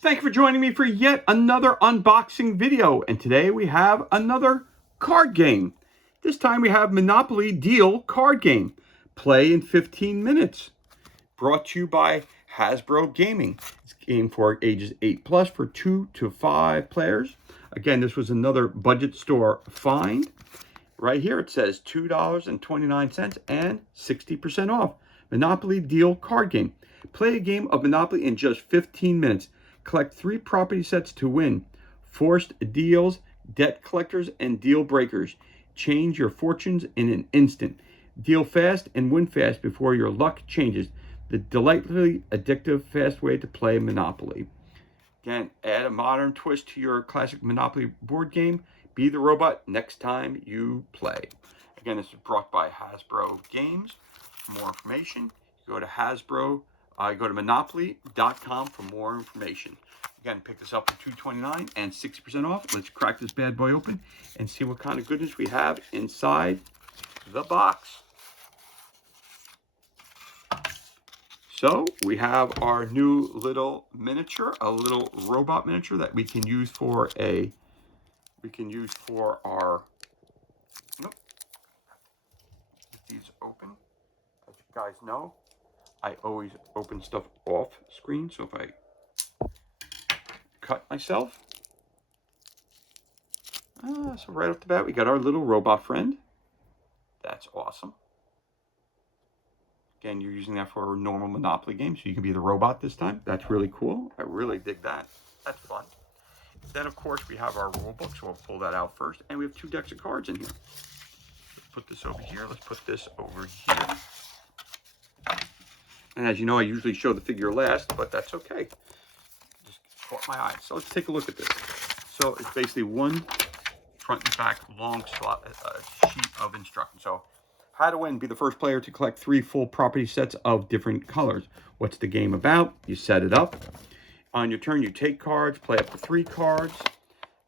Thank you for joining me for yet another unboxing video. And today we have another card game. This time we have Monopoly Deal card game. Play in 15 minutes. Brought to you by Hasbro Gaming. It's a game for ages 8 plus for 2 to 5 players. Again, this was another budget store find. Right here it says $2.29 and 60% off. Monopoly Deal card game. Play a game of Monopoly in just 15 minutes. Collect 3 property sets to win. Forced deals, debt collectors, and deal breakers. Change your fortunes in an instant. Deal fast and win fast before your luck changes. The delightfully addictive, fast way to play Monopoly. Again, add a modern twist to your classic Monopoly board game. Be the robot next time you play. Again, this is brought by Hasbro Games. For more information, go to Hasbro. Go to Monopoly.com for more information. Again, pick this up for $2.29 and 60% off. Let's crack this bad boy open and see what kind of goodness we have inside the box. So we have our new little miniature, a little robot miniature that we can use for our, nope, get these open. As you guys know, I always open stuff off screen, so if I cut myself. So right off the bat, we got our little robot friend. That's awesome. Again, you're using that for a normal Monopoly game, so you can be the robot this time. That's really cool. I really dig that. That's fun. Then, of course, we have our rule book, so we'll pull that out first. And we have 2 decks of cards in here. Let's put this over here. Let's put this over here. And as you know, I usually show the figure last, but that's okay. Just caught my eye. So let's take a look at this. So it's basically one front and back long sheet of instructions. So how to win: be the first player to collect 3 full property sets of different colors. What's the game about? You set it up. On your turn, you take cards, play up to 3 cards.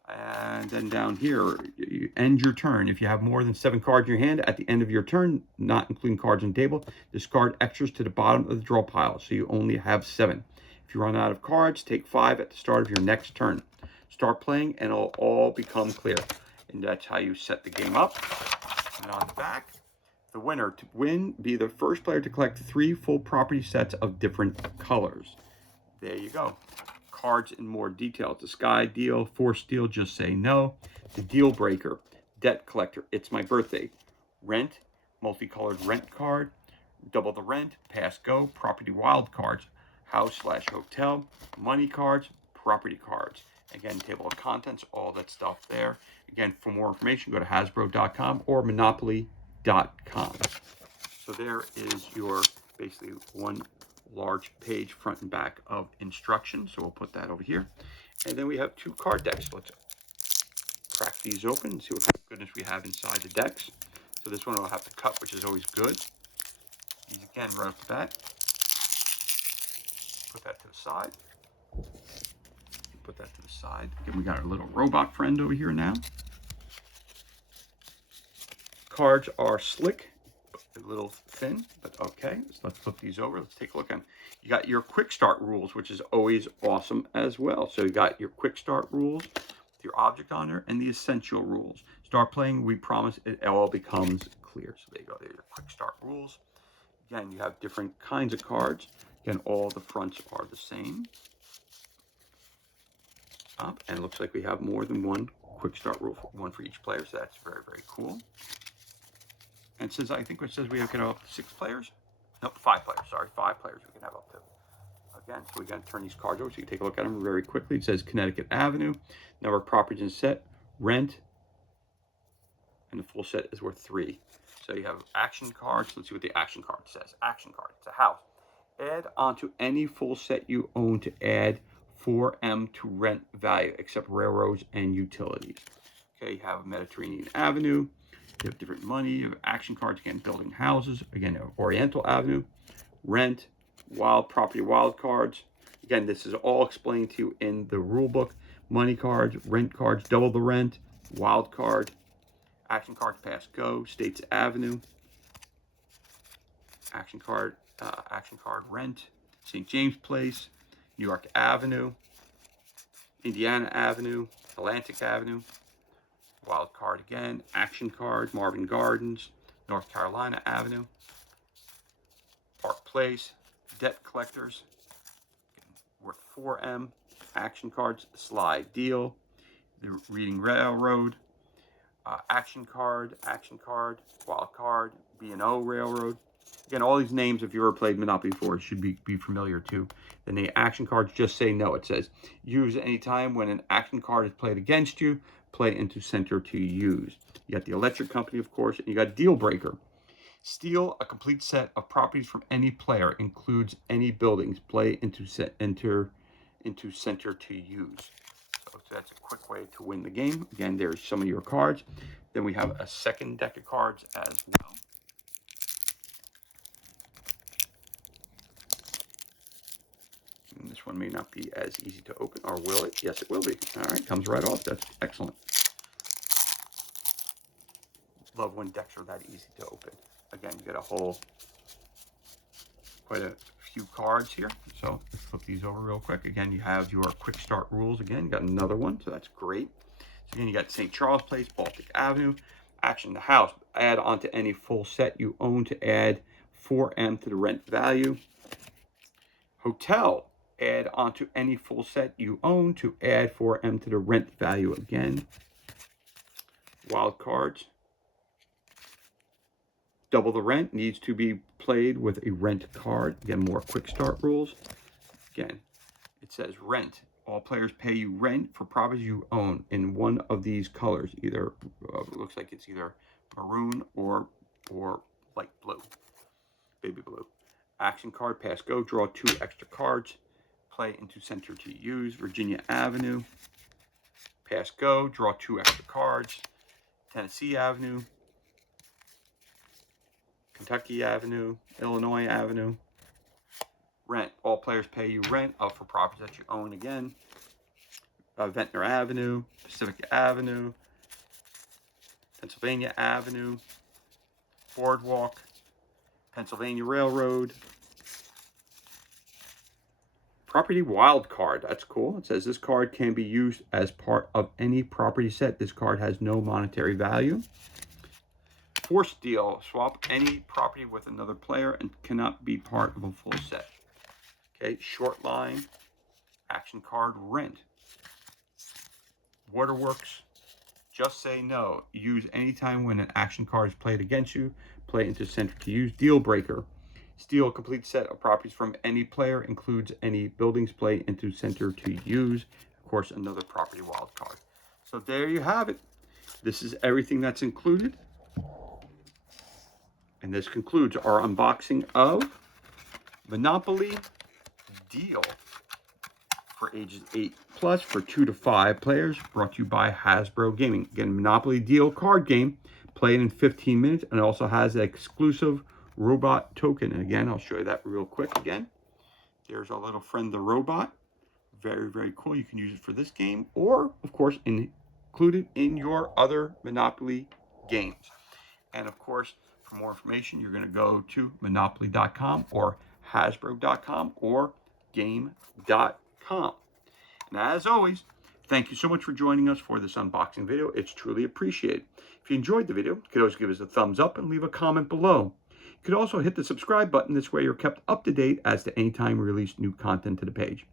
And then down here, you end your turn. If you have more than 7 cards in your hand at the end of your turn, not including cards on the table, discard extras to the bottom of the draw pile, so you only have 7. If you run out of cards, take 5 at the start of your next turn. Start playing and it'll all become clear. And that's how you set the game up. And on the back, the winner: to win, be the first player to collect 3 full property sets of different colors. There you go. Cards in more detail. The Sky Deal, Force Deal, Just Say No. The Deal Breaker, Debt Collector, It's My Birthday. Rent, multicolored rent card. Double the Rent, Pass Go, Property Wild Cards. House/Hotel, Money Cards, Property Cards. Again, table of contents, all that stuff there. Again, for more information, go to Hasbro.com or Monopoly.com. So there is your basically one large page front and back of instructions. So we'll put that over here. And then we have 2 card decks. Let's crack these open and see what kind of goodness we have inside the decks. So this one I'll have to cut, which is always good. These again right off the bat. Put that to the side. Put that to the side. Again, we got our little robot friend over here now. Cards are slick, a little thin, but okay. So let's flip these over. Let's take a look at them. You got your quick start rules, which is always awesome as well. So you got your quick start rules with your object on there and the essential rules. Start playing, we promise it all becomes clear. So there you go. There's your quick start rules. Again, you have different kinds of cards. Again, all the fronts are the same. And it looks like we have more than one quick start rule, one for each player. So that's very, very cool. And since I think it says we can have up to 6 players. Nope, 5 players. Sorry, 5 players we can have up to. Again, so we got to turn these cards over so you can take a look at them very quickly. It says Connecticut Avenue, number of properties in the set, rent, and the full set is worth 3. So you have action cards. Let's see what the action card says. Action card, it's a house. Add onto any full set you own to add 4M to rent value, except railroads and utilities. Okay, you have Mediterranean Avenue. You have different money. You have action cards, again, building houses. Again, you have Oriental Avenue, rent, property wild cards. Again, this is all explained to you in the rule book. Money cards, rent cards, double the rent, wild card, action cards, pass go, States Avenue, action card rent, St. James Place, New York Avenue, Indiana Avenue, Atlantic Avenue, Wild Card again, Action Card, Marvin Gardens, North Carolina Avenue, Park Place, Debt Collectors, worth 4M, Action Cards, Slide Deal, the Reading Railroad, Action Card, Wild Card, B&O Railroad. Again, all these names, if you ever played Monopoly before, should be familiar too. Then the action cards just say no. It says, use any time when an action card is played against you, play into center to use. You got the electric company, of course, and you got Deal Breaker. Steal a complete set of properties from any player, includes any buildings, play into center to use. So that's a quick way to win the game. Again, there's some of your cards. Then we have a second deck of cards as well. And this one may not be as easy to open, or will it? Yes, it will be. All right, comes right off. That's excellent. Love when decks are that easy to open. Again, you get quite a few cards here. So let's flip these over real quick. Again, you have your quick start rules. Again, you got another one, so that's great. So again, you got St. Charles Place, Baltic Avenue, Action the House. Add onto any full set you own to add 4M to the rent value. Hotel. Add onto any full set you own to add 4M to the rent value again. Wild cards. Double the rent needs to be played with a rent card. Again, more quick start rules. Again, it says rent. All players pay you rent for properties you own in one of these colors. Either it looks like it's either maroon or light blue, baby blue. Action card, pass go, draw 2 extra cards. Play into center to use. Virginia Avenue. Pass go, draw 2 extra cards. Tennessee Avenue. Kentucky Avenue. Illinois Avenue. Rent. All players pay you rent for properties that you own again. Ventnor Avenue. Pacific Avenue. Pennsylvania Avenue. Boardwalk. Pennsylvania Railroad. Property wild card. That's cool. It says this card can be used as part of any property set. This card has no monetary value. Force deal. Swap any property with another player and cannot be part of a full set. Okay. Short line. Action card. Rent. Waterworks. Just say no. Use anytime when an action card is played against you. Play into center to use. Deal breaker. Steal a complete set of properties from any player, includes any buildings, play into center to use. Of course, another property wild card. So there you have it. This is everything that's included. And this concludes our unboxing of Monopoly Deal for ages 8+ for 2 to 5 players, brought to you by Hasbro Gaming. Again, Monopoly Deal card game, played in 15 minutes, and it also has an exclusive robot token. And again, I'll show you that real quick again. There's our little friend, the robot. Very, very cool. You can use it for this game or, of course, included in your other Monopoly games. And, of course, for more information, you're going to go to Monopoly.com or Hasbro.com or Game.com. And as always, thank you so much for joining us for this unboxing video. It's truly appreciated. If you enjoyed the video, you could always give us a thumbs up and leave a comment below. You could also hit the subscribe button. This way you're kept up to date as to any time we release new content to the page.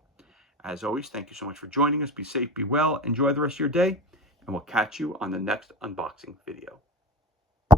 As always, thank you so much for joining us. Be safe, be well, enjoy the rest of your day, and we'll catch you on the next unboxing video.